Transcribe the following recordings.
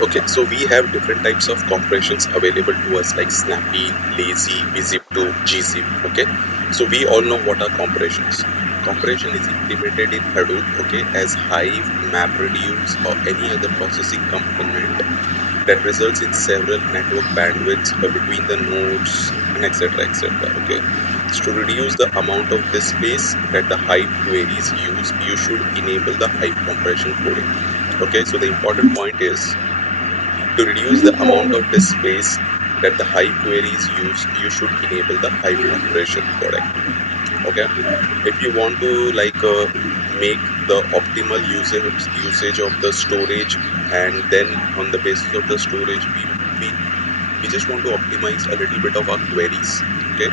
Okay, so we have different types of compressions available to us like Snappy, Lazy, Bzip2, Gzip. Okay, so we all know what are compressions. Compression is implemented in Hadoop, okay, as Hive, MapReduce, or any other processing component that results in several network bandwidths between the nodes and etc. etc. Okay, so to reduce the amount of disk space that the Hive queries use, you should enable the Hive compression coding. Okay, so the important point is to reduce the amount of disk space that the Hive queries use, you should enable the Hive compression codec. Okay, if you want to make the optimal usage of the storage, and then on the basis of the storage, we just want to optimize a little bit of our queries. Okay,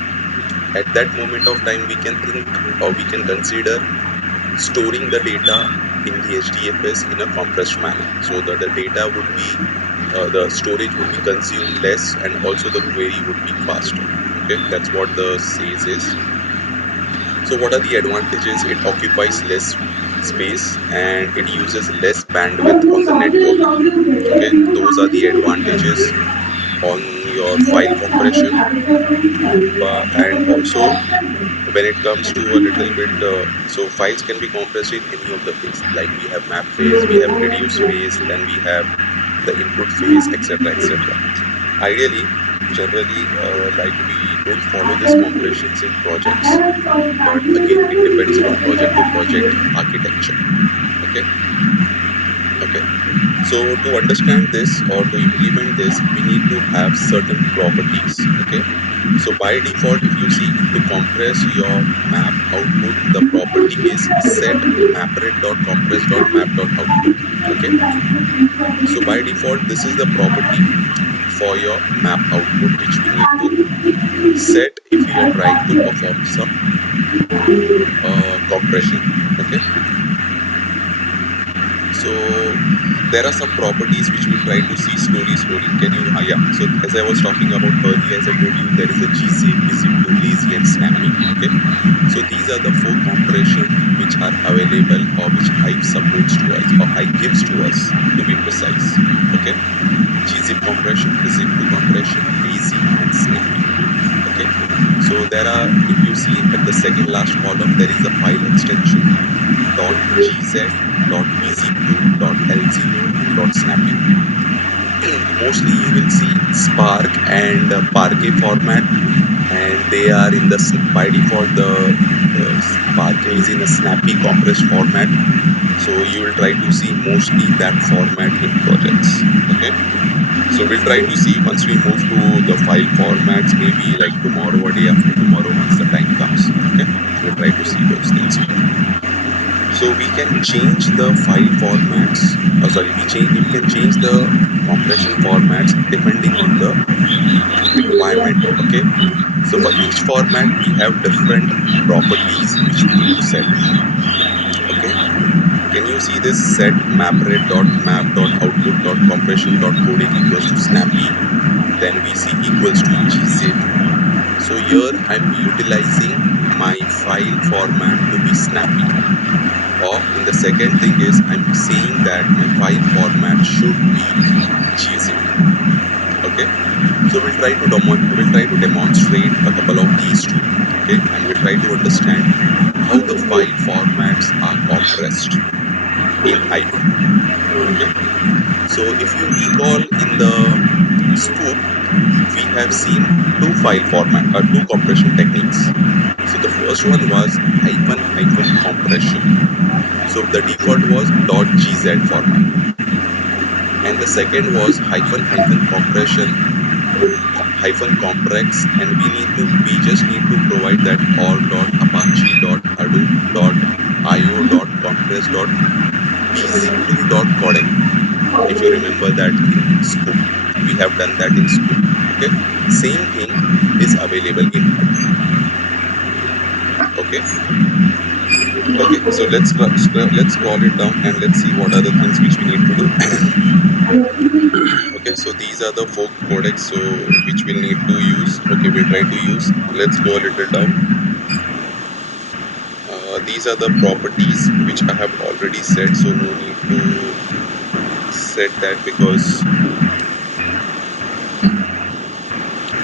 at that moment of time, we can think or we can consider storing the data in the HDFS in a compressed manner, so that the data would be the storage would be consumed less and also the query would be faster. Okay, that's what the says is. So what are the advantages? It occupies less space and it uses less bandwidth on the network. Okay, those are the advantages on your file compression. And also when it comes to a little bit, so files can be compressed in any of the phase. Like we have map phase, we have reduce phase, then we have the input phase, etc. etc. Ideally, generally, like we don't follow these compressions in projects, but again, it depends from project to project architecture. Okay, okay. So to understand this or to implement this, we need to have certain properties. Okay. So by default, if you see to compress your map output, the property is set mapred.compress.map.output. Okay. So by default, this is the property for your map output which we need to set if we are trying to perform some compression. Okay. So there are some properties which we'll try to see slowly. Can you, yeah, so as I was talking about earlier, as I told you, there is a Gzip, Bzip2, Lazy and Snappy. Okay, so these are the 4 compression which are available or which Hive supports to us or Hive gives to us, to be precise. Okay, Gzip compression, Bzip2 compression, Lazy and Snappy. Okay, so there are, if you see at the second last column, there is a file extension .gz, .bzip2, .lzo, .snappy. Mostly you will see Spark and Parquet format, and they are in the by default the Parquet is in a snappy compressed format. So you will try to see mostly that format in projects. Okay. So we'll try to see once we move to the file formats, maybe like tomorrow or day after tomorrow once the time comes. Okay, we'll try to see those things. So we can change the file formats. We can change the compression formats depending on the requirement. Okay. So for each format, we have different properties which we need to set. Okay. Can you see this set mapred.map.output.compression.codec equals to snappy? Then we see equals to gzip. So here I'm utilizing my file format to be snappy. Or in the second thing is I'm saying that my file format should be gzip. Okay. So we'll try to demonstrate a couple of these two. Okay, and we'll try to understand how the file formats are compressed in Hive. Okay. So if you recall in the scoop, we have seen two compression techniques. So the first one was hyphen compression. So the default was .gz format, and the second was hyphen compression -comprex, and we just need to provide that all.apache.hadoop.io.compress.bzip2.codec. If you remember that in scoop, we have done that in scoop. Okay, same thing is available in Hive. Okay. Okay, so let's scroll it down and let's see what are the things which we need to do. Okay, so these are the 4 codecs so which we'll need to use. Okay, we'll try to use. Let's go a little down. These are the properties which I have already set, so no need to set that because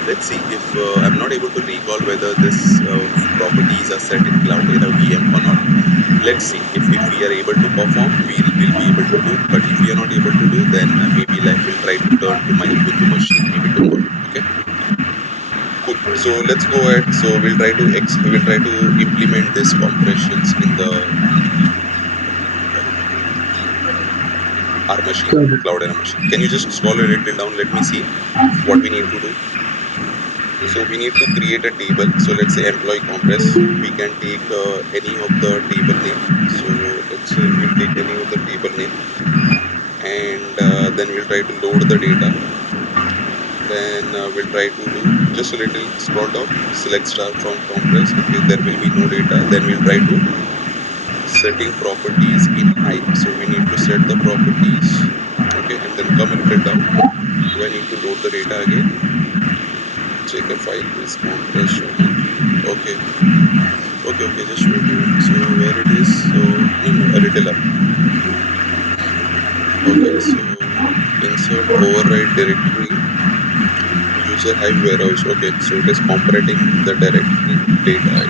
Let's see if I'm not able to recall whether this properties are set in Cloudera VM or not. Let's see if we are able to perform, we'll be able to do. But if we are not able to do, then maybe like we'll try to turn to my Ubuntu machine maybe tomorrow. Okay, cool. So let's go ahead. So we'll try to implement this compressions in the our machine, Cloudera machine. Can you just scroll a little down? Let me see what we need to do. So we need to create a table. So let's say employee compress. We can take any of the table name. So let's say we'll take any of the table name, and then we'll try to load the data. Then we'll try to do just a little scroll down, select star from compress. Okay, there will be no data. Then we'll try to setting properties in Hive. So we need to set the properties. Okay, and then come a little down. Do I need to load the data again? Check a file is compression. Okay, just wait a minute. So where it is? So a little up. Okay, so insert override directory user Hive warehouse. Okay, so it is comparating the directory data.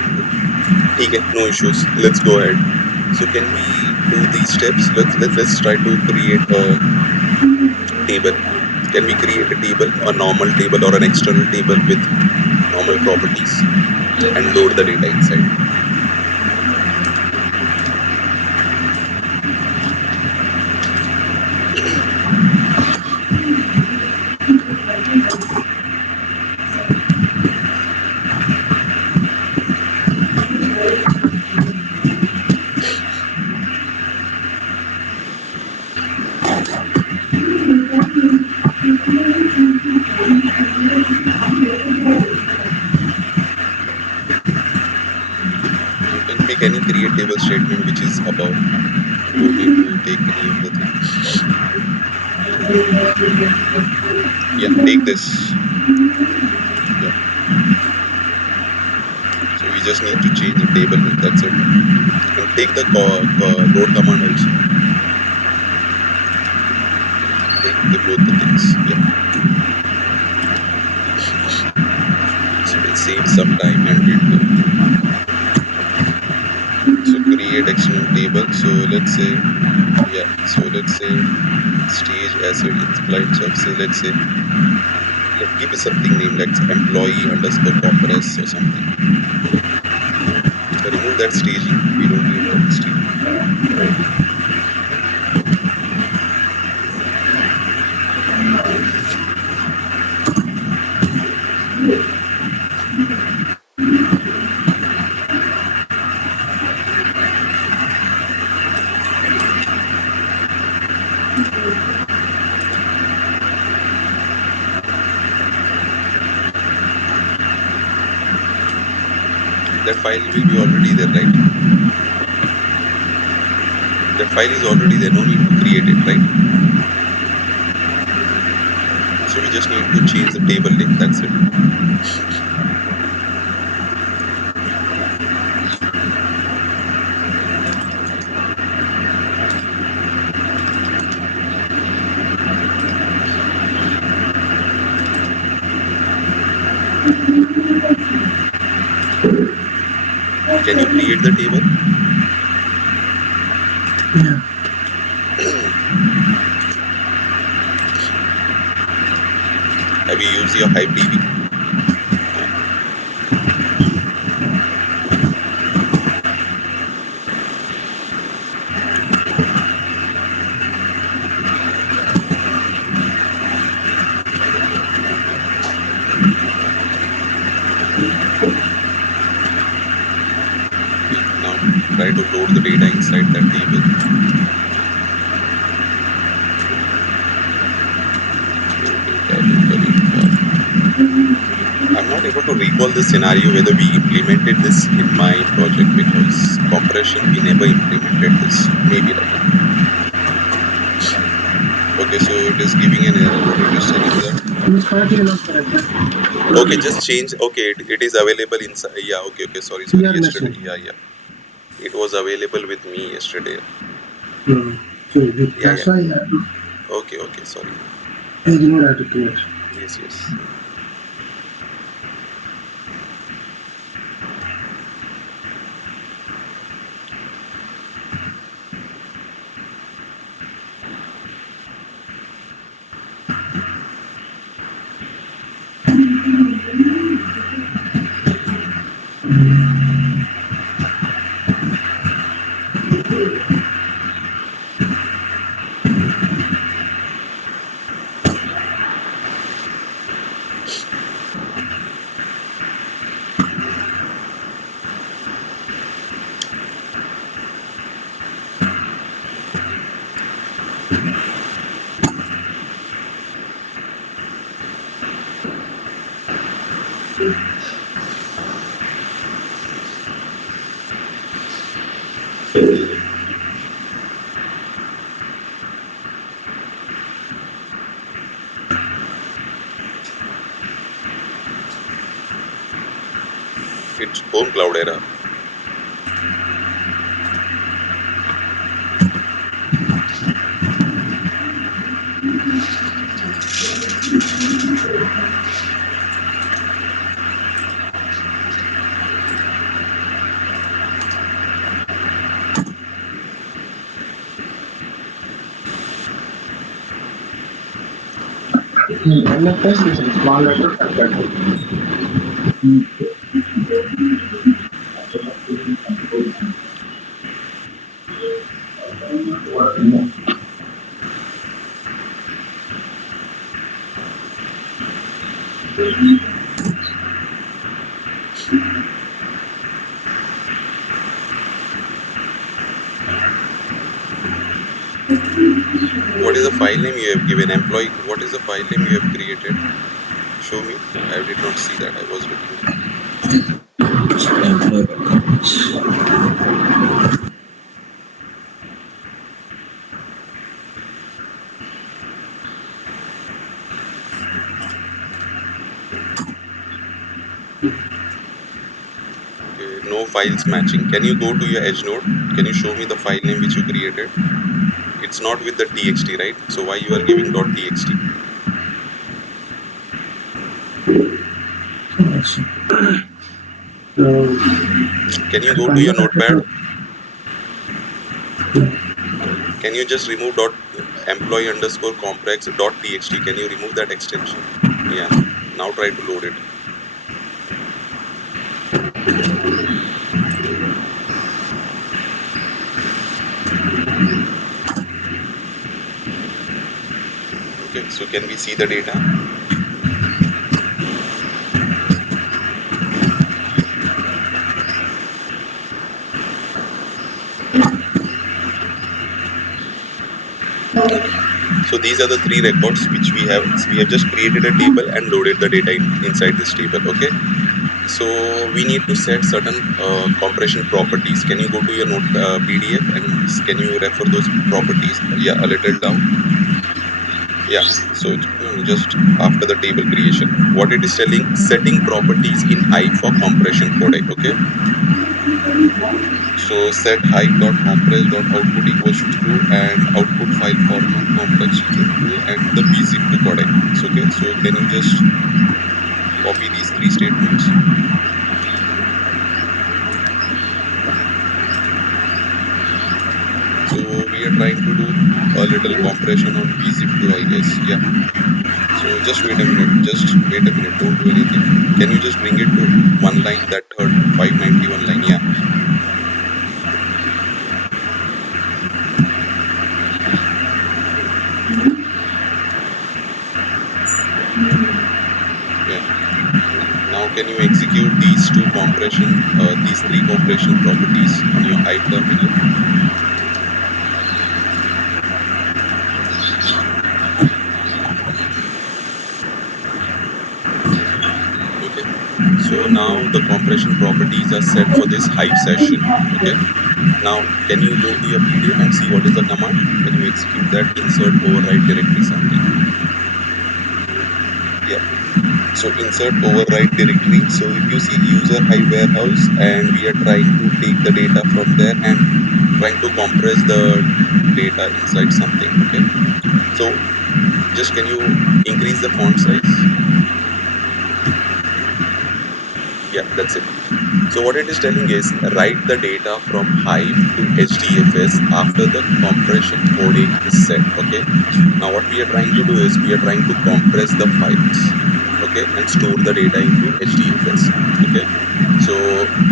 Okay, no issues. Let's go ahead. So can we do these steps? Let's try to create a table. Can we create a table, a normal table or an external table with normal properties, and load the data inside? You can pick any create table statement which is above. You need to take any of the things. Yeah, take this. Yeah. So we just need to change the table name. That's it. And take the load command also. Take both the things. Yeah. So we'll save some time and we'll do. So create external table. So let's say, yeah. So let's say stage asset implied. So let's say give it something named like employee underscore compress or something. So remove that staging. We don't need that staging. That file will be already there, right? That file is already there, no need to create it, right? So we just need to change the table name, that's it. Can you create the table? Yeah. Have you used your Hive DB? Now try to load the data inside that table. I'm not able to recall the scenario whether we implemented this in my project, because compression we never implemented this. Maybe right. Okay, so it is giving an error. What it is telling that? Okay, just change. Okay, it is available inside. Yeah, okay, sorry. Yesterday, yeah. It was available with me yesterday. That's why. Okay, sorry. I did not have to create. Yes. It's home cloud error. NFS is a small network attack. What is the file name you have given? Employee, what is the file name you have created? Show me. I did not see that. I was looking. Okay, no files matching. Can you go to your Edge node? Can you show me the file name which you created? It's not with the txt, right? So why you are giving .txt? Can you go to your notepad? Can you just remove employee underscore complex .txt? Can you remove that extension? Yeah. Now try to load it. Okay. So can we see the data? So these are the three records which we have. We have just created a table and loaded the data inside this table. Okay. So we need to set certain compression properties. Can you go to your node PDF and can you refer those properties? Yeah, a little down. Yeah. So just after the table creation, what it is telling, setting properties in Hive for compression codec. Okay. So set hive.compress.output equals to true and output file format complex to true and the bzip2 codec. So, okay, so can you just copy these three statements? So we are trying to do a little compression on bzip2, I guess. Yeah. So just wait a minute. Don't do anything. Can you just bring it to one line, that third 591 line? Yeah. Now can you execute these three compression properties on your Hive terminal? Okay. So now the compression properties are set for this Hive session. Okay. Now can you go to your PDF and see what is the command? Can you execute that insert override directory something? Yeah. So insert override directory. So if you see user Hive warehouse and we are trying to take the data from there and trying to compress the data inside something. Okay. So just can you increase the font size? Yeah, that's it. So what it is telling is write the data from Hive to HDFS after the compression codec is set. Okay. Now what we are trying to do is we are trying to compress the files. Okay, and store the data into HDFS. Okay. So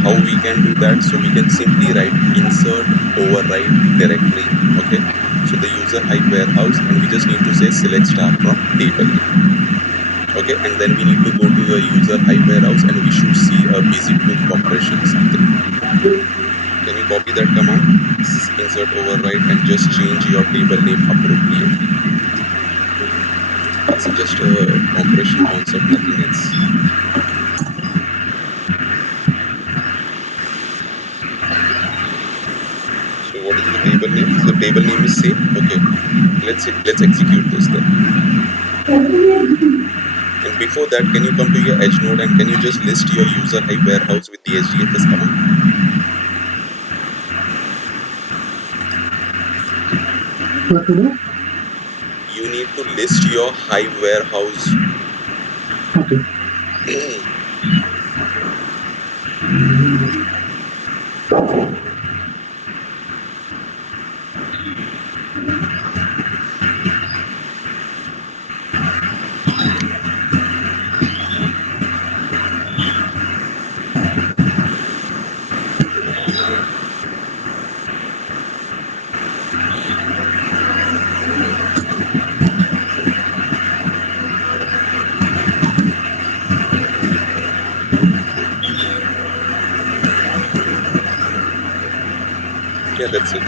how we can do that? So we can simply write insert override directory. Okay. So the user Hive warehouse and we just need to say select star from table. Okay, and then we need to go to the user Hive warehouse and we should see a bzip2 compression something. Can you copy that command? Insert override and just change your table name appropriately. It's just a compression concept, nothing else. So what is the table name? The table name is same. Okay, let's execute this then. And before that, can you come to your edge node and can you just list your user Hive warehouse with the HDFS command? What to do? You need to list your Hive warehouse. Okay. Yeah, that's it.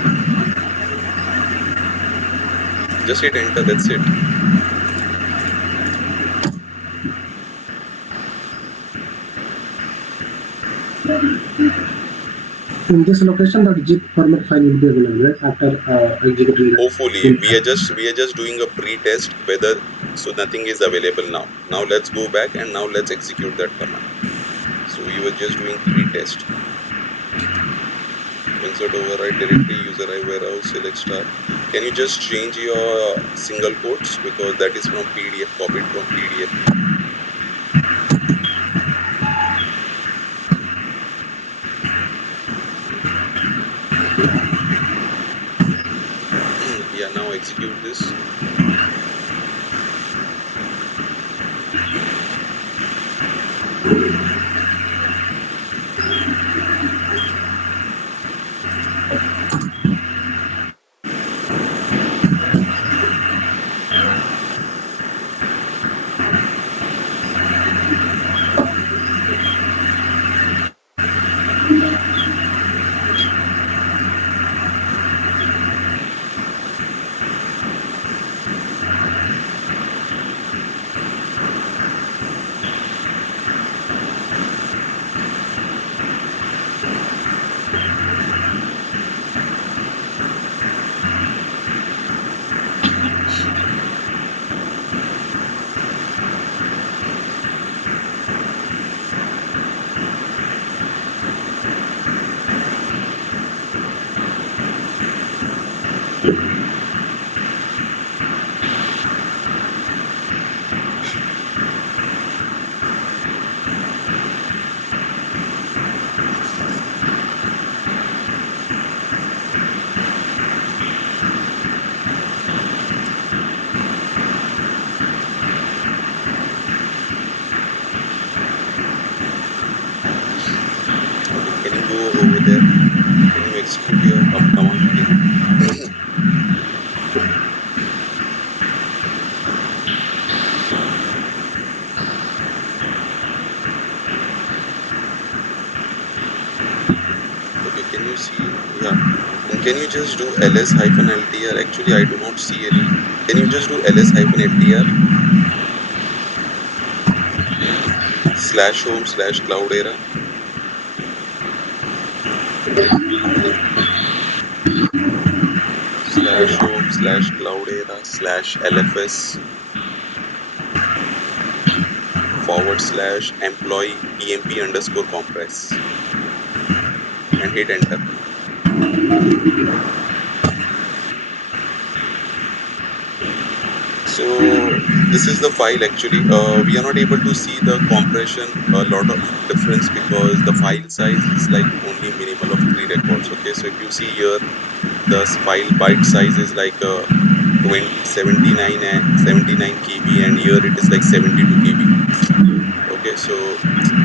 Just hit enter, that's it. In this location, the zip format file will be available, right? After executing that. Hopefully, we are just doing a pre-test whether, so nothing is available now. Now let's go back and now let's execute that command. So we were just doing pre-test. Insert override directory user Hive warehouse select star. Can you just change your single quotes because that is from PDF, copied from PDF. Yeah, now execute this. Can you go over there? Can you execute your command again? Okay, can you see? Yeah. And can you just do ls hyphen ltr? Actually, I do not see any. Can you just do ls hyphen ltr slash home slash cloud era? Slash home slash cloud era slash lfs forward slash employee emp underscore compress and hit enter. So this is the file actually. We are not able to see the compression, a lot of difference because the file size is like only minimal of 3 records. Okay, so if you see here, the file byte size is like 79 KB and here it is like 72 KB. Okay, so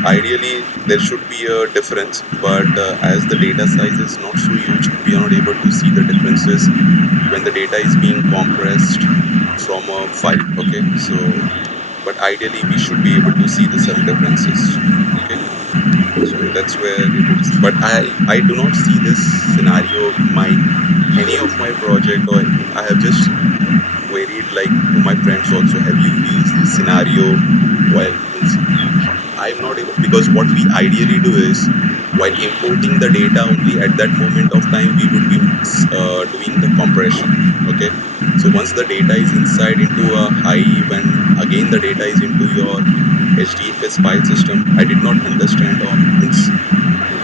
ideally there should be a difference, but as the data size is not so huge, we are not able to see the differences when the data is being compressed from a file. Okay, so but ideally we should be able to see the some differences. Okay, so that's where it is, but I do not see this scenario my any of my project, or I have just queried like to my friends also, have you used this scenario while I'm not able, because what we ideally do is while importing the data only at that moment of time we would be doing the compression. Okay, So once the data is inside into a Hive and again the data is into your HDFS file system, I did not understand or means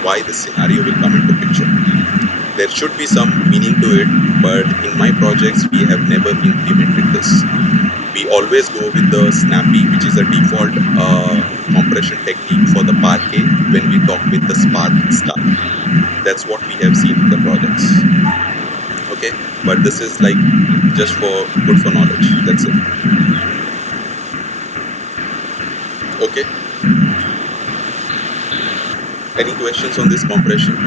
why this scenario will come into picture. There should be some meaning to it, but in my projects we have never implemented this. We always go with the snappy, which is a default compression technique for the Parquet when we talk with the Spark Scar. That's what we have seen in the projects. Okay, but this is like just for good for knowledge. That's it. Okay. Any questions on this compression?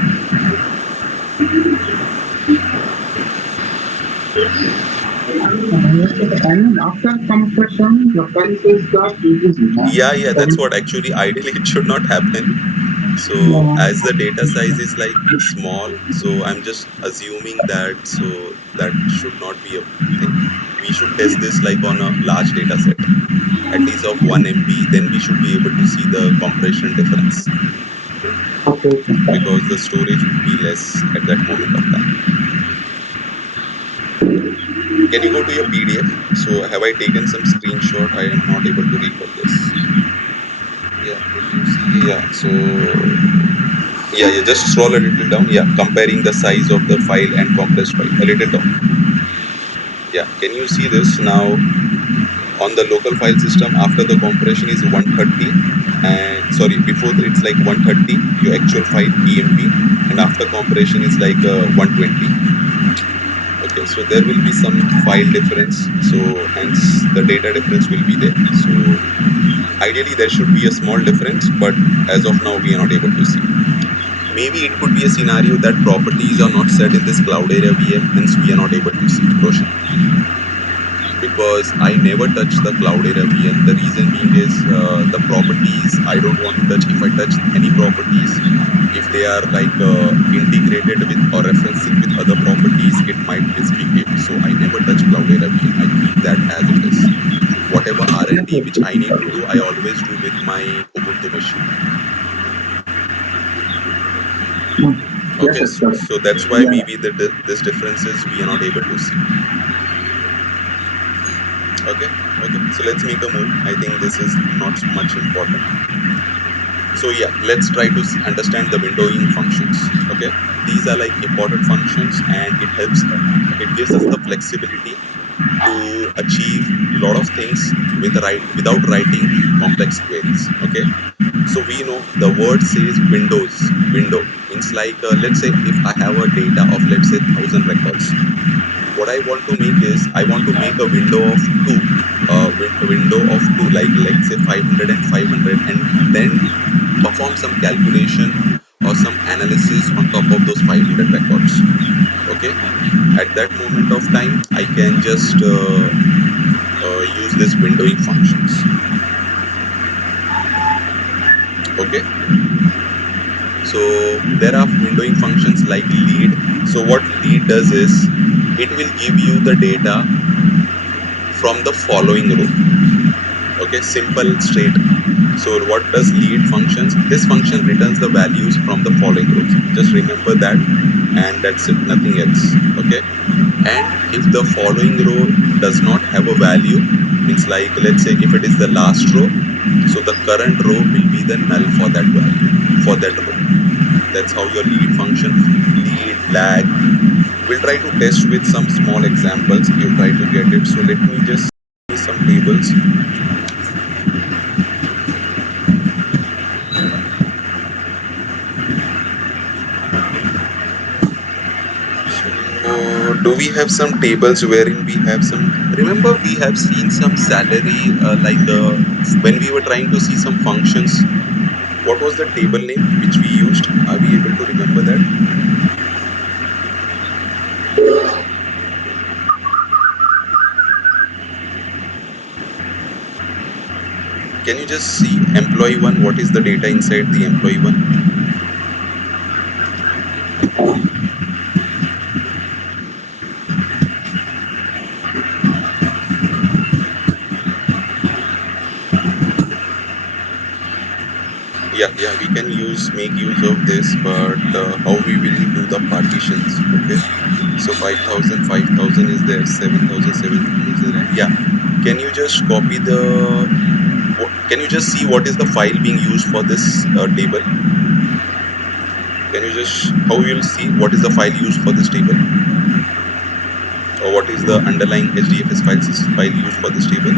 And after compression, the prices got increased. Yeah, that's what actually ideally it should not happen. So as the data size is like small, so I'm just assuming that so that should not be a thing. We should test this like on a large data set, at least of 1 MB, then we should be able to see the compression difference Okay. because the storage would be less at that moment of time. Can you go to your PDF? So have I taken some screenshot? I am not able to recall this. Yeah, can you see? Yeah, so yeah, just scroll a little down. Yeah, comparing the size of the file and compressed file a little down. Yeah, can you see this now? On the local file system, after the compression is 130, and sorry, before it's like 130 your actual file EMP, and after compression is like 120. Okay, so there will be some file difference, so hence the data difference will be there. So ideally there should be a small difference, but as of now we are not able to see. Maybe it could be a scenario that properties are not set in this cloud area VM, hence we are not able to see Roshan. Because I never touch the cloud area VM. The reason being is the properties I don't want to touch. If I touch any properties, if they are like integrated with or referencing with other properties, it might misbehave. So I never touch cloud area VM. I keep that as it is. Whatever R&D which I need to do, I always do with my Ubuntu machine. Okay, so that's why maybe this differences we are not able to see. Okay, so let's make a move. I think this is not much important. So yeah, let's try to understand the windowing functions. Okay, these are like important functions, and it gives us the flexibility to achieve a lot of things without writing complex queries. Okay, so we know the word says window means like let's say if I have a data of let's say 1000 records, what I want to make is I want to make a window of two, like let's say 500 and 500, and then perform some calculation or some analysis on top of those 500 records. Okay, at that moment of time I can just use this windowing functions. Okay, so there are windowing functions like lead. So what lead does is it will give you the data from the following row. Okay, simple, straight. So what does lead functions? This function returns the values from the following rows. Just remember that, and that's it, nothing else. Okay, and if the following row does not have a value, means like let's say if it is the last row, so the current row will be the null for that value, for that row. That's how your lead function, lead, lag. We'll try to test with some small examples. You try to get it. So let me just see some tables. So do we have some tables wherein we have some? Remember we have seen some salary when we were trying to see some functions. What was the table name which we used? Are we able to remember that? Can you just see employee 1? What is the data inside the employee 1? Yeah, we can make use of this, but how we will do the partitions? Okay, so 5,000 is there, 7,000 is there. Yeah, can you just copy the? Can you just see what is the file being used for this table? Can you just how you'll see what is the file used for this table, or what is the underlying HDFS file used for this table?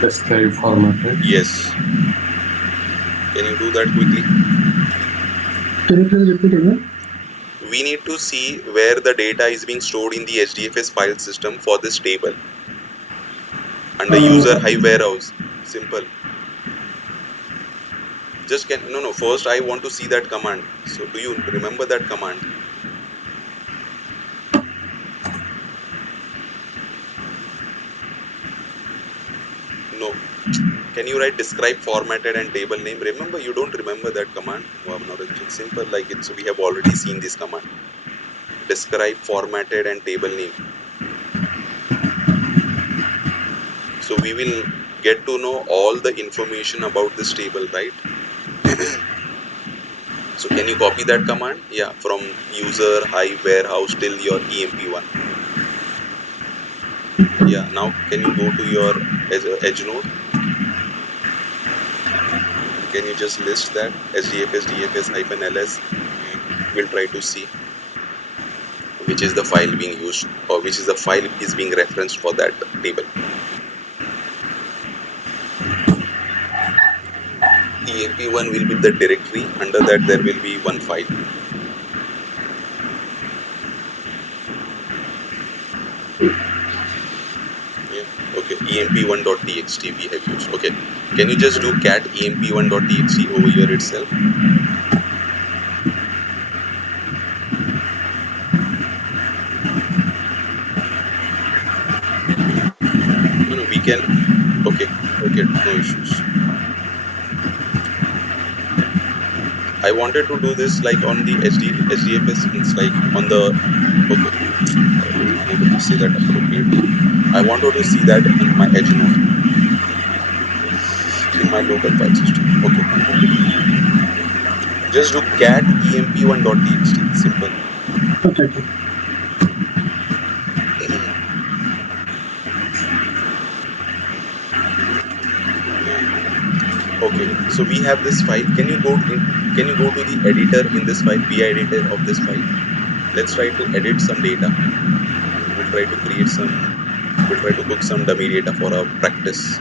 Describe formatted. Yes. Can you do that quickly? Can you please repeat again? We need to see where the data is being stored in the HDFS file system for this table. Under user Hive warehouse. Simple. Just no. First, I want to see that command. So, do you remember that command? No. Can you write describe formatted and table name? Remember, you don't remember that command. Wow, no, it's simple like it. So we have already seen this command. Describe formatted and table name. So we will get to know all the information about this table, right? So can you copy that command? Yeah, from user Hive warehouse till your EMP1. Yeah, now can you go to your edge node? Can you just list that HDFS DFS -ls? We'll try to see which is the file being used, or which is the file is being referenced for that table. EMP1 will be the directory. Under that there will be one file. Yeah. Okay. EMP1.txt we have used. Okay. Can you just do cat EMP1.txt over here itself? No, we can. Okay. No issues. I wanted to do this like on the HDFS, it's like on the. Okay. I wasn't able to say that appropriately. I wanted to see that in my edge node, in my local file system. Okay. Just do cat emp1.txt. Simple. Okay. Okay, so we have this file. Can you go to the editor in this file, B editor of this file? Let's try to edit some data. We'll try to cook some dummy data for our practice.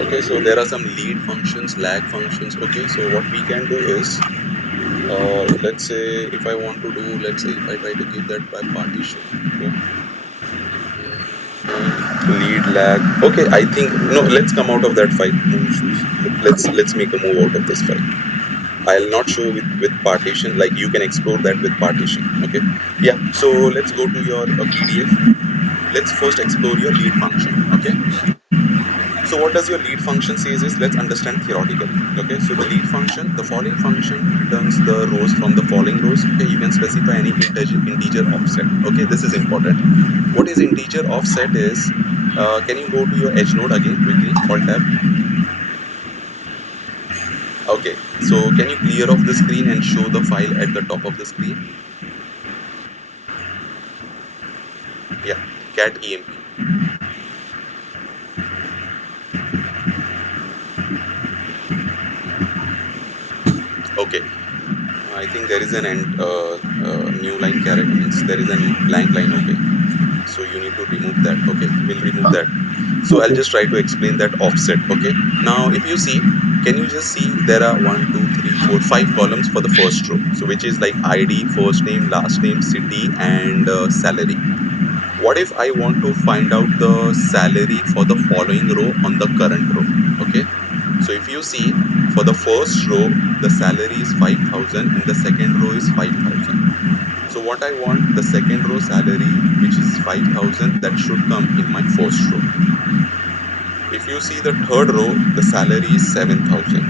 Okay, so there are some lead functions, lag functions. Okay, so what we can do is, let's say if I want to do, let's say if I try to give that by partition. Okay. Lead lag. Okay, I think no. Let's come out of that file. No issues. Let's make a move out of this file. I'll not show with partition. Like you can explore that with partition. Okay. Yeah. So let's go to your PDF. Let's first explore your lead function. Okay. So what does your lead function says is, let's understand theoretically. Okay. So the lead function, the following function returns the rows from the following rows. Okay. You can specify any integer offset. Okay. This is important. What is integer offset is, can you go to your edge node again quickly, alt tab? Okay, so can you clear off the screen and show the file at the top of the screen? Yeah, cat emp. Okay, I think there is an new line character, means there is a blank line. Okay, so you need to remove that. Okay, we'll remove that. So I'll just try to explain that offset. Okay, now if you see, can you just see there are 1, 2, 3, 4, 5 columns for the first row. So which is like ID, first name, last name, city, and salary. What if I want to find out the salary for the following row on the current row? Okay, so if you see, for the first row the salary is 5,000 and the second row is 5,000. So what I want, the second row salary, which is 5,000, that should come in my first row. If you see the third row, the salary is 7,000.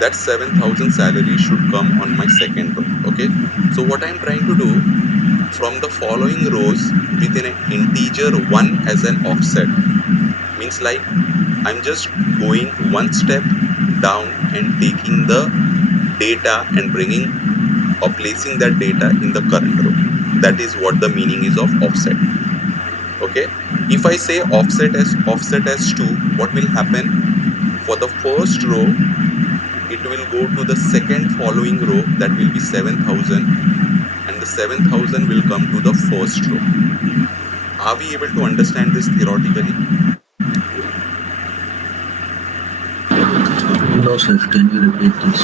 That 7,000 salary should come on my second row. Okay, so what I'm trying to do, from the following rows within an integer 1 as an offset. Means like I'm just going one step down and taking the data and bringing or placing that data in the current row. That is what the meaning is of offset. Okay, if I say offset as 2, what will happen? For the first row, it will go to the second following row, that will be 7000, and the 7000 will come to the first row. Are we able to understand this theoretically? No, sir. Can you repeat this?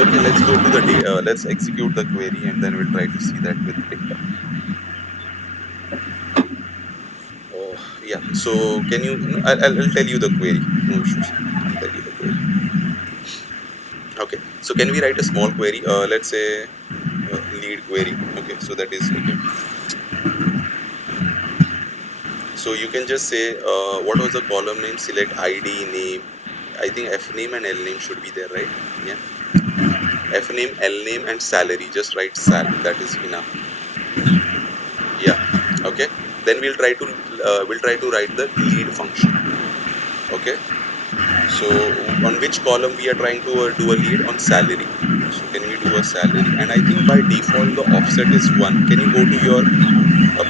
Okay, let's go to the let's execute the query and then we'll try to see that with data. Yeah, so can you, I'll tell you the query. No issues. I'll tell you the query. Okay, so can we write a small query? Let's say lead query. Okay, so that is okay. So you can just say what was the column name? Select ID, name. I think F name and L name should be there, right? Yeah. F name, L name, and salary. Just write sal. That is enough. Yeah. Okay. Then we'll try to write the lead function. Okay. So on which column we are trying to do a lead? On salary. So can we do a salary? And I think by default the offset is 1. Can you go to your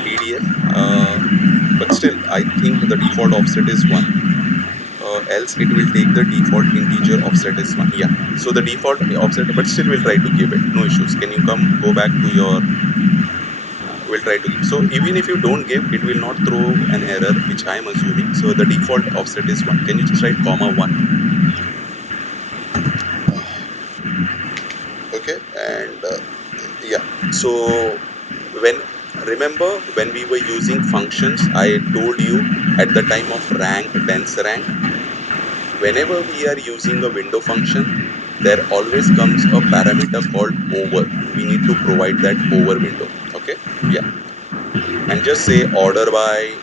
PDF? But still, I think the default offset is 1. Else it will take the default integer offset is 1. Yeah. So the default offset, but still we'll try to give it. No issues. Can you go back to your? We'll try to give. So even if you don't give, it will not throw an error, which I am assuming. So the default offset is 1. Can you just write comma 1? Okay, and yeah. So remember when we were using functions, I told you at the time of rank, dense rank, whenever we are using a window function, there always comes a parameter called over. We need to provide that over window. Okay, yeah, and just say order by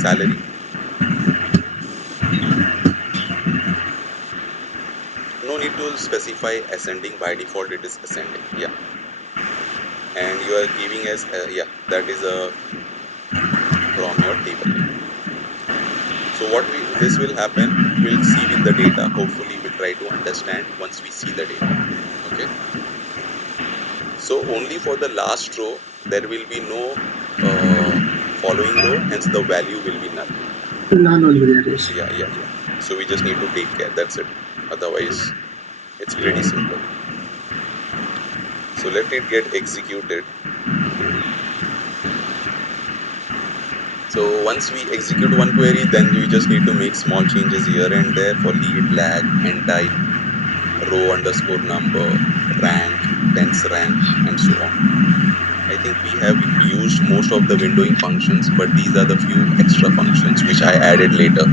salary. No need to specify ascending. By default it is ascending. Yeah, and you are giving us yeah, that is a from your table name. So what this will happen, we'll see with the data. Hopefully we'll try to understand once we see the data. Okay, so only for the last row there will be no following row, hence the value will be null. None will be there, yes. Yeah. So we just need to take care, that's it. Otherwise it's pretty simple. So let it get executed. So once we execute one query, then we just need to make small changes here and there for lead, lag, end type, row underscore number, rank, dense rank, and so on. I think we have used most of the windowing functions, but these are the few extra functions which I added later.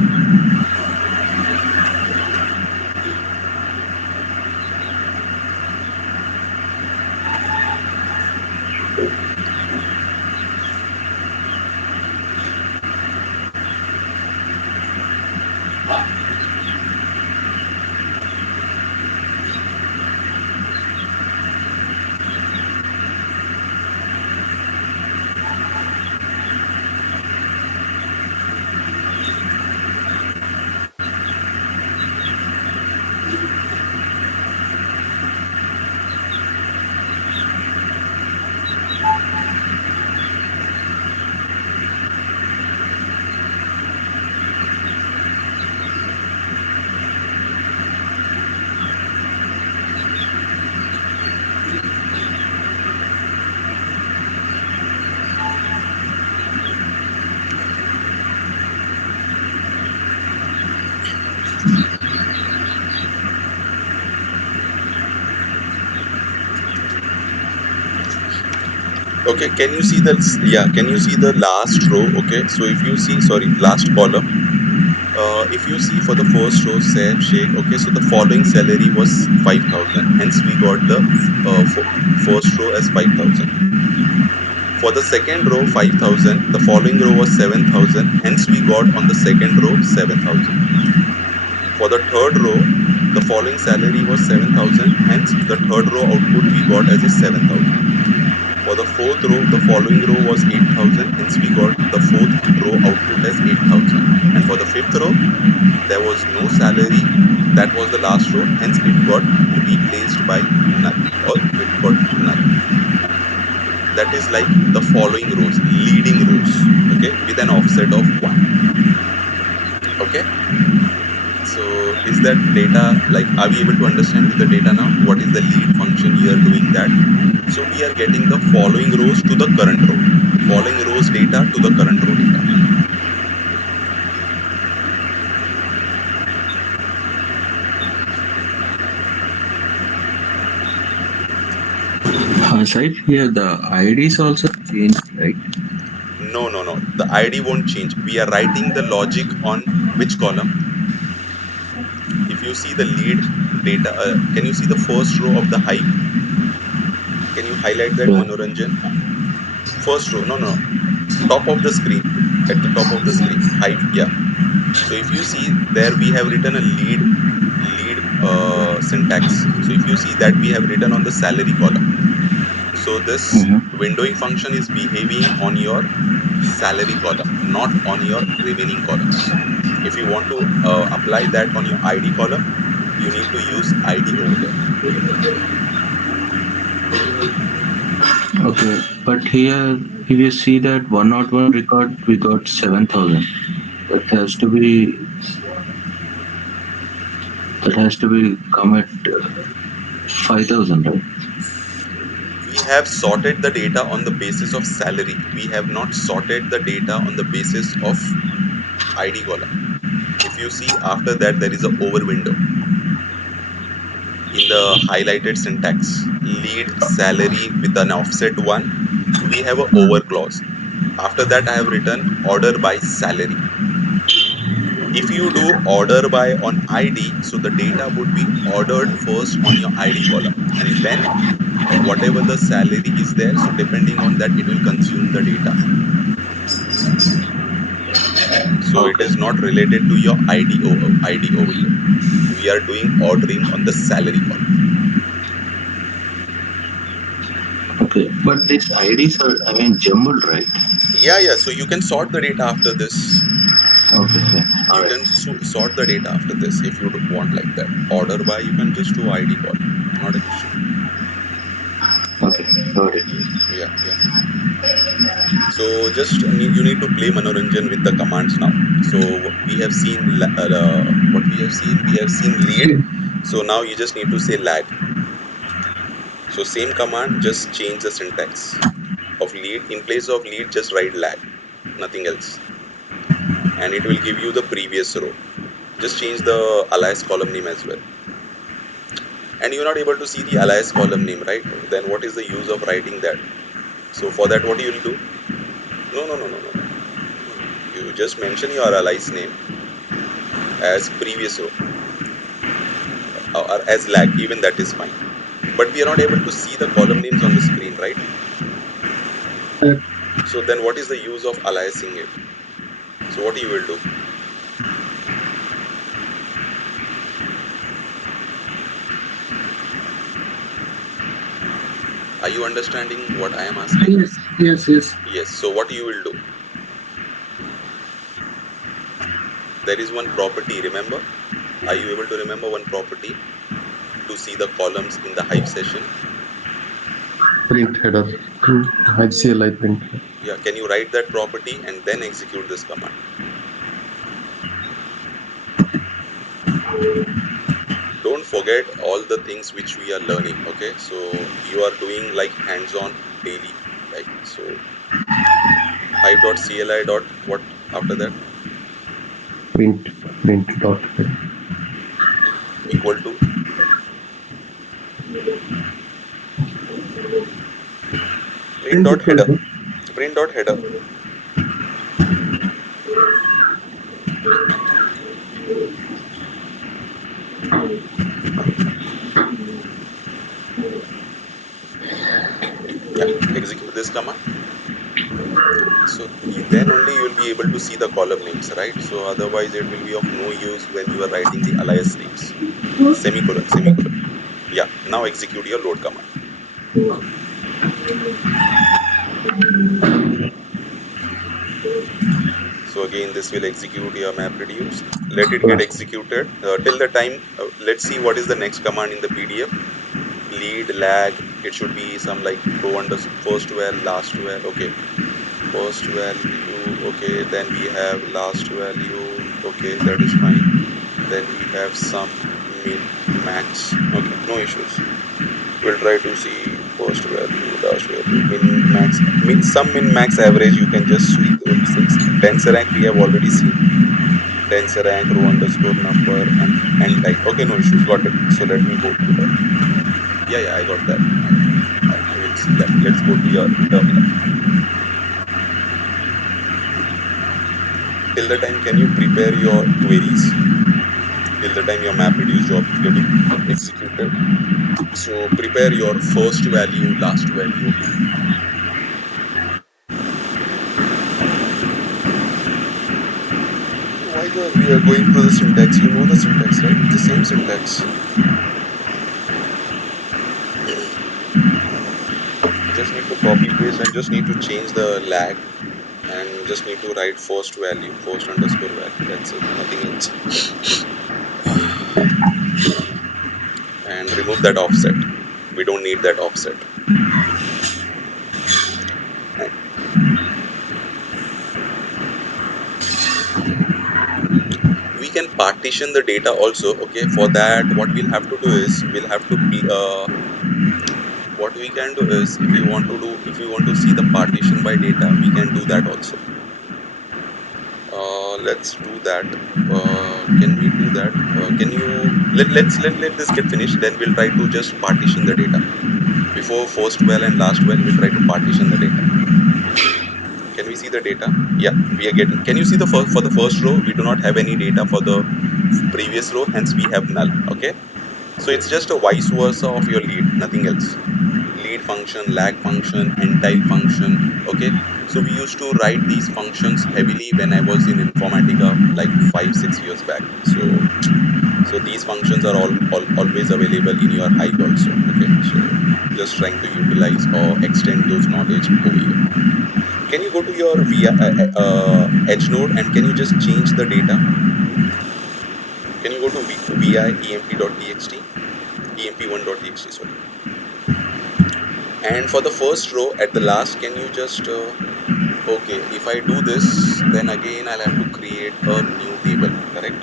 Okay, can you see the last row? Okay, so if you see, last column, if you see for the first row, Saif, Sheikh, okay, so the following salary was 5,000, hence we got the first row as 5,000. For the second row 5,000, the following row was 7,000, hence we got on the second row 7,000. For the third row, the following salary was 7,000, hence the third row output we got as a 7,000. For the fourth row, the following row was 8,000, hence we got the fourth row output as 8,000. And for the fifth row, there was no salary, that was the last row, hence it got replaced by null, or it got null. That is like the following rows, leading rows, okay, with an offset of 1. Okay, so is that data, like, are we able to understand with the data now what is the lead function here doing that? So we are getting the following rows to the current row, following rows data to the current row data. Saif, here the IDs also changed, right? No, the ID won't change. We are writing the logic on which column? If you see the lead data, can you see the first row of the Hive? Can you highlight that, Yeah. Manoranjan? First row, no, top of the screen, at the top of the screen, Hive, yeah. So if you see there, we have written a lead syntax. So if you see that, we have written on the salary column. So this windowing function is behaving on your salary column, not on your remaining columns. If you want to apply that on your ID column, you need to use ID over there. Okay, but here, if you see that 101 record, we got 7,000. That has to be come at 5,000, right? We have sorted the data on the basis of salary. We have not sorted the data on the basis of ID column. If you see, after that there is a over window in the highlighted syntax, lead salary with an offset 1. We have a over clause. After that I have written order by salary. If you do order by on ID, so the data would be ordered first on your ID column, and then whatever the salary is there, so depending on that, it will consume the data. So it is not related to your ID over here. We are doing ordering on the salary column. Okay, but these IDs are, jumbled, right? Yeah. So you can sort the data after this. Okay, You alright. can sort the data after this if you want like that. Order by, you can just do ID column. Not an issue. Okay, got it. Yeah. So just you need to play Manoranjan with the commands now. So we have seen what we have seen. We have seen lead. So now you just need to say lag. So same command, just change the syntax of lead. In place of lead, just write lag, nothing else, and it will give you the previous row. Just change the alias column name as well. And you're not able to see the alias column name, right? Then what is the use of writing that? So for that, what you will do? No. You just mention your alias name as previous row or as lag. Even that is fine. But we are not able to see the column names on the screen, right? So then what is the use of aliasing it? So what you will do? Are you understanding what I am asking? Yes. Yes. So what you will do? There is one property, remember? Are you able to remember one property to see the columns in the Hive session? Print header. Hive CLI print. Yeah, can you write that property and then execute this command? Don't forget all the things which we are learning, okay? So you are doing like hands-on daily, like so. Hive.cli dot what after that? Print dot header. Equal to print dot header. Print dot header. Yeah, execute this command. So then only you will be able to see the column names, right? So otherwise it will be of no use when you are writing the alias names. semicolon. Yeah, now execute your load command. So again, this will execute your map reduce. Let it get executed till the time. Let's see what is the next command in the PDF. Lead lag. It should be some like row under first val, last val. Okay, first value. Okay, then we have last value. Okay, that is fine. Then we have some min max. Okay, no issues. We'll try to see first value, last value, min max average. You can just see those things. Tensor rank we have already seen. Tensor rank, row underscore number, and type. Okay, no issues. Got it. So let me go to that. Yeah, I got that. I will see that. Let's go to your terminal. Till the time, can you prepare your queries? Till the time your map reduce job is getting executed. So prepare your first value, last value. Why we are going through the syntax? You know the syntax, right? It's the same syntax. Just need to copy paste and just need to change the lag and just need to write first value, first underscore value. That's it, nothing else. And remove that offset. We don't need that offset. We can partition the data also. Okay, for that what we'll have to do is we'll have to be what we can do is if we want to see the partition by data, we can do that also. Let's do that. Can we do that? Can you let this get finished, then we'll try to just partition the data. Before first well and last well, we'll try to partition the data. Can we see the data? Yeah, we are getting. Can you see the for the first row? We do not have any data for the previous row, hence we have null. Okay, so it's just a vice versa of your lead, nothing else. Lead function, lag function, entile function. Okay, so we used to write these functions heavily when I was in Informatica like 5-6 years back. So these functions are always available in your Hive also. Okay, so just trying to utilize or extend those knowledge over here. Can you go to your edge node and can you just change the data? Can you go to vi emp.txt, emp1.txt, sorry. And for the first row at the last, can you just okay, if I do this, then again I'll have to create a new table, correct?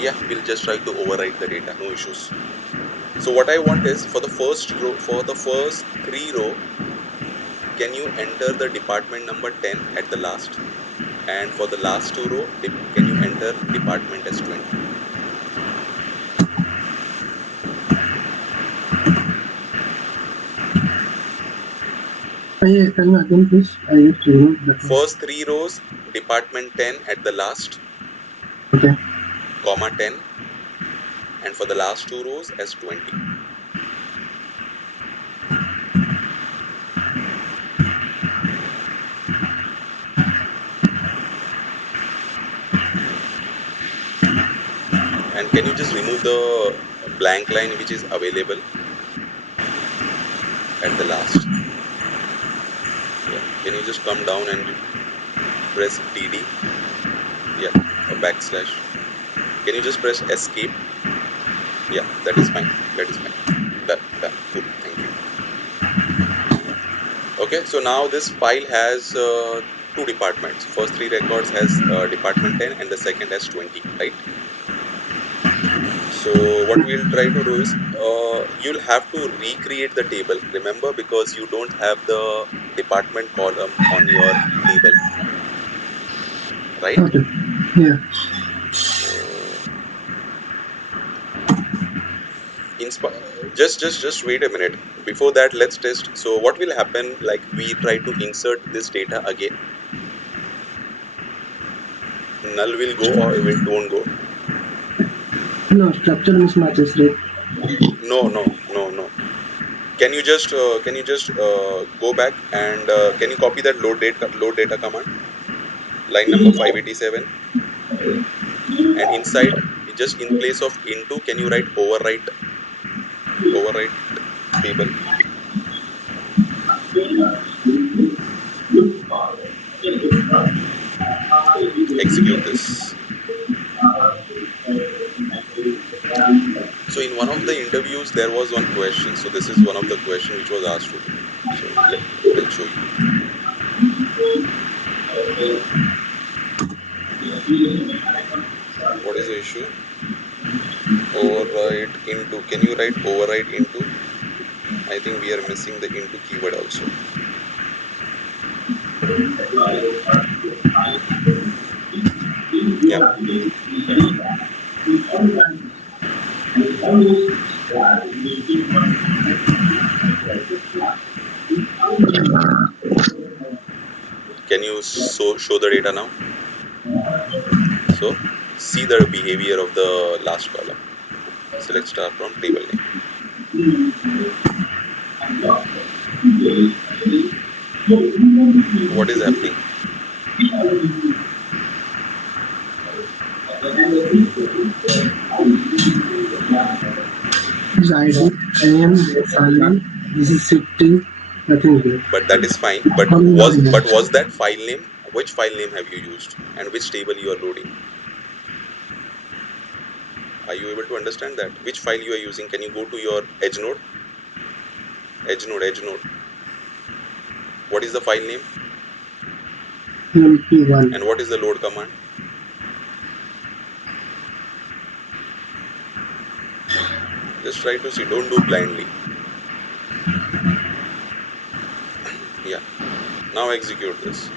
Yeah, we'll just try to overwrite the data, no issues. So what I want is for the first row, for the first 3 row, can you enter the department number 10 at the last? And for the last 2 row, can you enter department as 20? Can you again please? I just removed that. First 3 rows, department 10 at the last. Okay. Comma 10. And for the last 2 rows as 20. And can you just remove the blank line which is available at the last? Yeah. Can you just come down and press DD? Yeah, or backslash. Can you just press escape? Yeah, that is fine. That is fine. Done. Cool. Thank you. Okay, so now this file has 2 departments. First 3 records has department 10 and the second has 20, right? So what we'll try to do is you'll have to recreate the table, remember, because you don't have the department column on your table, right? Okay. Yeah. Just wait a minute. Before that, let's test. So what will happen, like we try to insert this data again, null will go or it won't go? No, structure mismatches, right? No. Can you just go back and can you copy that load data command, line number 587, and inside just in place of into, can you write overwrite table? Execute this. So in one of the interviews there was one question. So this is one of the question which was asked to me. So I'll show you. What is the issue? Override into. Can you write override into? I think we are missing the into keyword also. Yeah. Can you show the data now? So see the behavior of the last column. Select star from table name. What is happening? This ID, name, file, this is shifting, nothing here. But that is fine. But was that file name? Which file name have you used and which table you are loading? Are you able to understand that? Which file you are using? Can you go to your edge node? Edge node. What is the file name? MP1. And what is the load command? Just try to see. Don't do blindly. Yeah. Now execute this.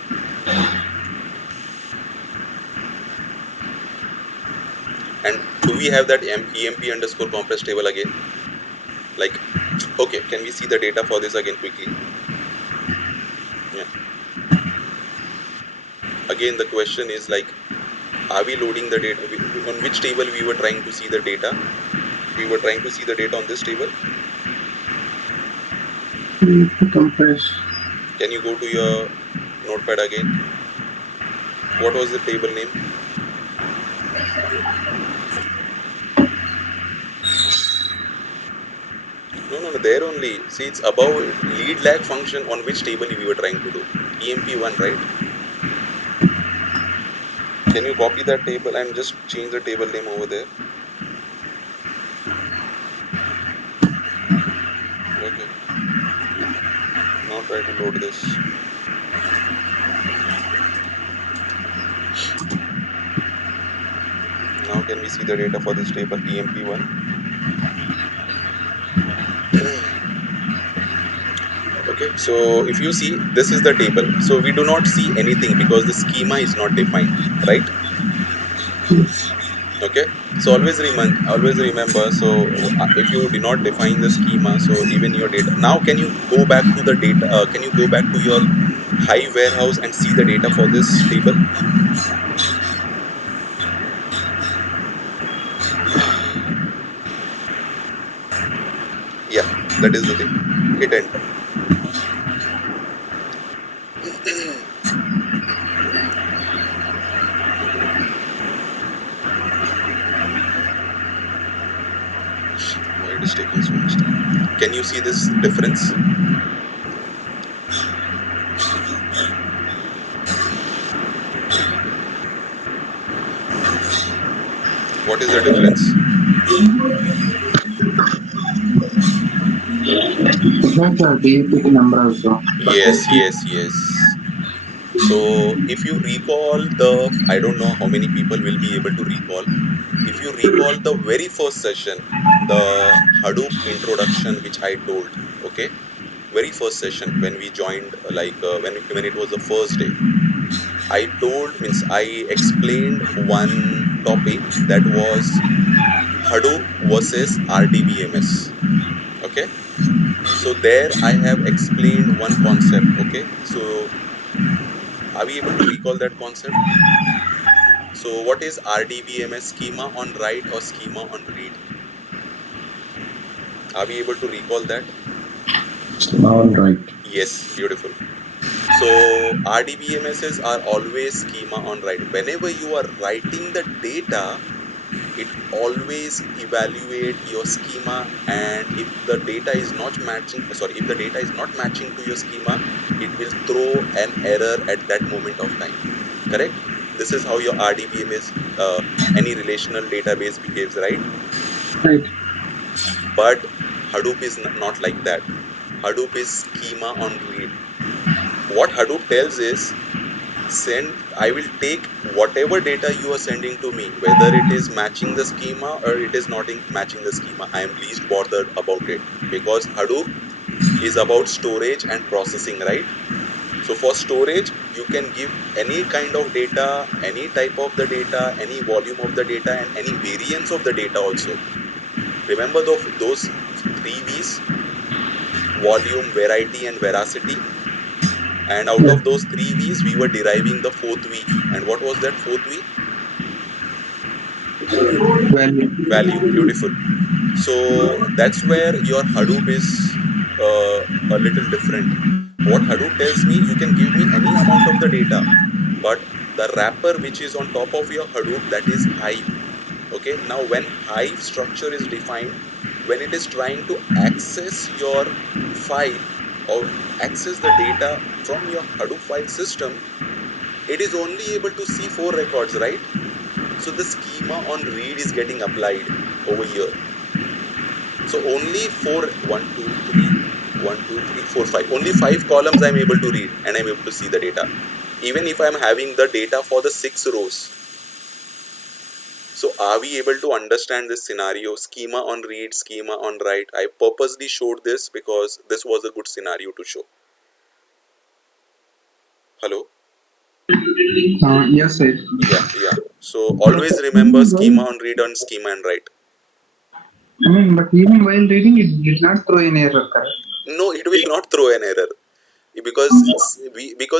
And do we have that emp underscore compress table again? Like, okay, can we see the data for this again quickly? Yeah. Again, the question is like, are we loading the data? On which table we were trying to see the data? We were trying to see the data on this table. Compress. Can you go to your notepad again? What was the table name? No, there only. See, it's above lead lag function. On which table we were trying to do? EMP1, right? Can you copy that table and just change the table name over there? Okay. Now try to load this. Now can we see the data for this table EMP1? Okay, so if you see, this is the table. So we do not see anything because the schema is not defined, right? Okay, so always remember. So if you do not define the schema, so even your data. Now can you go back to the data? Can you go back to your Hive warehouse and see the data for this table? Yeah, that is the thing. Hit enter. Why it is taking so much time? Can you see this difference? What is the difference? Number also. Yes. So if you recall I don't know how many people will be able to recall. If you recall the very first session, the Hadoop introduction which I told, okay, very first session when we joined, like when it was the first day, I explained one topic that was Hadoop versus RDBMS. Okay, so there I have explained one concept. Okay, so are we able to recall that concept? So what is RDBMS? Schema on write or schema on read? Are we able to recall that? All right. Yes, beautiful. So RDBMSs are always schema on write. Whenever you are writing the data, it always evaluate your schema, and if the data is not matching to your schema, it will throw an error at that moment of time. Correct? This is how your RDBMS, any relational database behaves, right? Right. But Hadoop is not like that. Hadoop is schema on read. What Hadoop tells is, I will take whatever data you are sending to me, whether it is matching the schema or it is not matching the schema. I am least bothered about it, because Hadoop is about storage and processing, right? So for storage, you can give any kind of data, any type of the data, any volume of the data, and any variance of the data also. Remember those 3 V's: volume, variety, and veracity. And out Yeah. of those 3 V's, we were deriving the 4th V. And what was that 4th V? Value. Value. Beautiful. So that's where your Hadoop is a little different. What Hadoop tells me, you can give me any amount of the data, but the wrapper which is on top of your Hadoop, that is Hive. Okay. Now when Hive structure is defined, when it is trying to access your file or access the data from your Hadoop file system, it is only able to see 4 records, right? So the schema on read is getting applied over here. So only 1, 2, 3, 1, 2, 3, 4, 5. Only 5 columns I'm able to read, and I'm able to see the data. Even if I'm having the data for the 6 rows. So are we able to understand this scenario? Schema on read, schema on write. I purposely showed this because this was a good scenario to show. Hello? Yes, Saif. Yeah. So But always remember even schema while, on read and schema and write. but even while reading, it did not throw an error, correct? No, it will not throw an error, because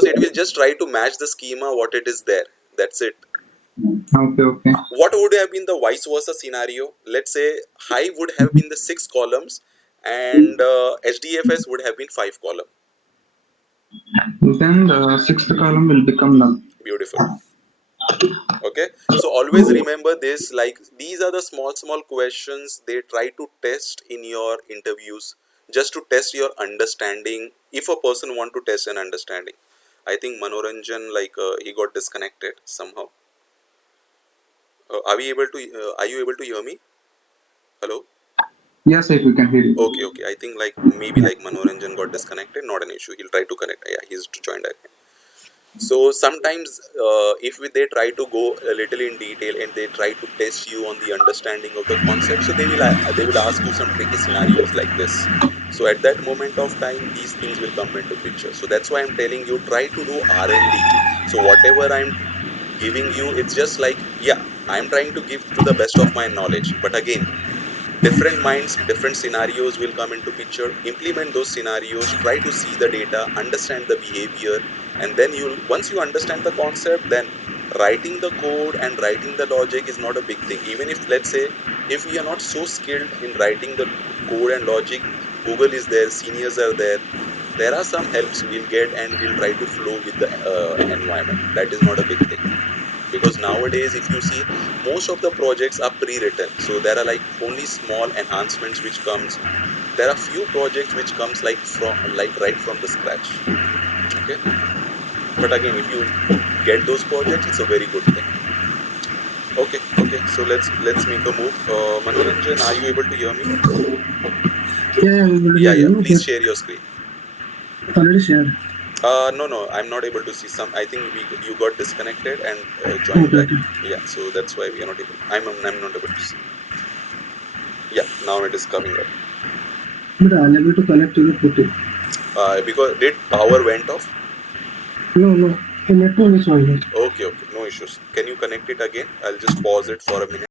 it will just try to match the schema what it is there. That's it. Okay, okay. What would have been the vice versa scenario? Let's say Hive would have been the 6 columns, and HDFS would have been 5 column. Then the sixth column will become null. Beautiful. Okay, so always remember this, like these are the small questions they try to test in your interviews, just to test your understanding, if a person want to test an understanding. I think Manoranjan, like he got disconnected somehow. Are you able to hear me? Hello? Yes, Saif, we can hear you. Okay. I think like maybe like Manoranjan got disconnected. Not an issue. He'll try to connect. Yeah, he's joined again. So sometimes, if they try to go a little in detail and they try to test you on the understanding of the concept, so they will ask you some tricky scenarios like this. So at that moment of time, these things will come into picture. So that's why I'm telling you, try to do R&D. So whatever I'm giving you, it's just like, yeah, I'm trying to give to the best of my knowledge. But again, different minds, different scenarios will come into picture. Implement those scenarios, try to see the data, understand the behavior, and then once you understand the concept, then writing the code and writing the logic is not a big thing. Even if, let's say, if we are not so skilled in writing the code and logic, Google is there, seniors are there. There are some helps we'll get, and we'll try to flow with the environment. That is not a big thing, because nowadays if you see, most of the projects are pre-written, so there are like only small enhancements which comes. There are few projects which comes like right from the scratch. Okay, but again, if you get those projects, it's a very good thing. Okay, so let's make a move. Manoranjan, are you able to hear me? Yeah, we will hear Yeah, you, please but share your screen. already shared. No, I'm not able to see. I think you got disconnected and joined Okay, back. okay. Yeah, so that's why we are not able. I'm not able to see. Yeah, now it is coming up. But unable to connect to the footing. Because did power went off? No. The network is fine. Okay, no issues. Can you connect it again? I'll just pause it for a minute.